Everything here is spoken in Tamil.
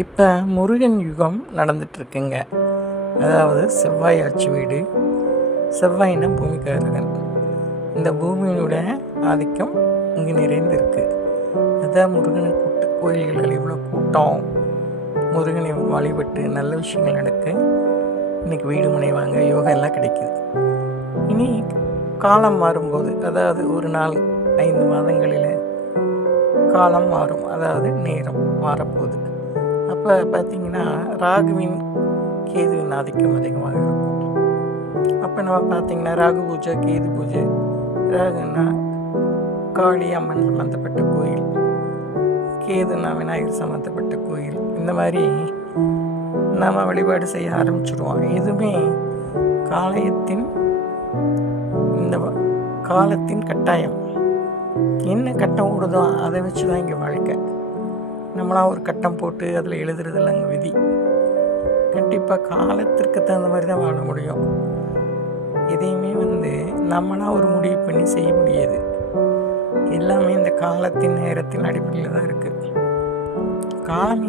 இப்போ முருகன் யுகம் நடந்துட்டுருக்குங்க. அதாவது செவ்வாய் ஆட்சி வீடு. செவ்வாய்னா பூமிக்காரகன். இந்த பூமியோட ஆதிக்கம் இங்கே நிறைந்திருக்கு. அதான் முருகனை கோயில்களில் இவ்வளோ கூட்டம். முருகனை வழிபட்டு நல்ல விஷயங்கள் நடக்க இன்றைக்கி வீடு மனை வாங்க யோகா எல்லாம் கிடைக்கிது. இனி காலம் மாறும்போது, அதாவது ஒரு நாள் 5 மாதங்களில் காலம் மாறும், அதாவது நேரம் மாறப்போகுது. அப்போ பார்த்திங்கன்னா ராகுவின் கேதுவின் ஆதிக்கம் அதிகமாக இருக்கும். அப்போ நம்ம பார்த்திங்கன்னா ராகு பூஜை, கேது பூஜை. ராகுன்னா காளி அம்மன் சம்மந்தப்பட்ட கோயில், கேதுன்னா விநாயகர் சம்மந்தப்பட்ட கோயில். இந்த மாதிரி நாம் வழிபாடு செய்ய ஆரம்பிச்சிடுவோம். எதுவுமே இந்த காலத்தின் கட்டாயம். என்ன கட்டம் ஓடுதோ அதை வச்சு தான் இங்கே வாழ்க்கை. நம்மளாம் ஒரு கட்டம் போட்டு அதில் எழுதுறதில்லைங்க விதி. கண்டிப்பாக காலத்திற்கு தகுந்த மாதிரி தான் வாழ முடியும். எதையுமே நம்மளாம் ஒரு முடிவு பண்ணி செய்ய முடியாது. எல்லாமே இந்த காலத்தின் நேரத்தின் அடிப்படையில் தான் இருக்குது. காலம்